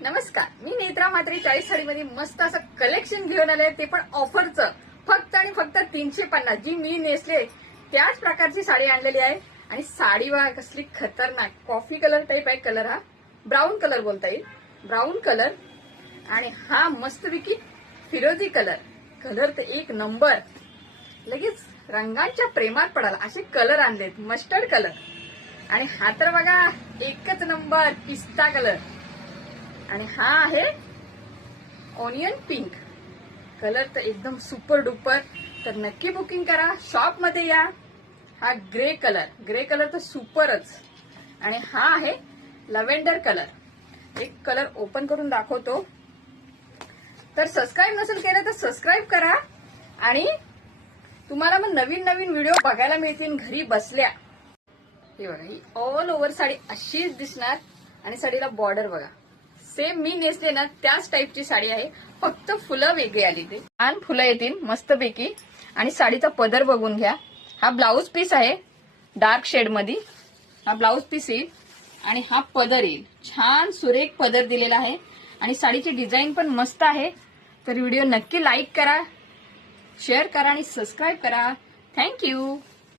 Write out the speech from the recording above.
नमस्कार, मी नेत्रा मात्रे 40 साडीमध्ये मस्त असं कलेक्शन घेऊन आले, ते पण ऑफरचं. फक्त आणि फक्त 350. जी मी नेसले त्याच प्रकारची साडी आणलेली आहे. आणि साडी बघा कसली खतरनाक कॉफी कलर टाईप आहे. कलर हा ब्राऊन कलर बोलता येईल, ब्राऊन कलर. आणि हा मस्तपैकी फिरोजी कलर. कलर तर एक नंबर, लगेच रंगांच्या प्रेमात पडाल असे कलर आणलेत. मस्टर्ड कलर आणि हा तर बघा एकच नंबर पिस्ता कलर. आणि हा आहे ऑनियन पिंक कलर, तर एकदम सुपर डुपर. तर नक्की बुकिंग करा, शॉप मध्ये या. हा ग्रे कलर तर सुपरच. आणि हा आहे लव्हेंडर कलर. एक कलर ओपन करून दाखवतो. तर सबस्क्राईब नसेल केलं तर सबस्क्राईब करा, आणि तुम्हाला मग नवीन नवीन व्हिडिओ बघायला मिळतील घरी बसल्या. हे बघा, ही ऑल ओव्हर साडी अशीच दिसणार. आणि साडीला बॉर्डर बघा, सेम मी नेसले ना त्याच टाईपची साडी आहे, फक्त फुलं वेगळी आली. ते छान फुलं येतील मस्तपैकी. आणि साडीचा पदर बघून घ्या. हा ब्लाऊज पीस आहे डार्क शेड मध्ये. हा ब्लाऊज पीस येईल आणि हा पदर येईल. छान सुरेख पदर दिलेला आहे. आणि साडीची डिझाईन पण मस्त आहे. तर व्हिडिओ नक्की लाईक करा, शेअर करा आणि सबस्क्राईब करा. थँक्यू.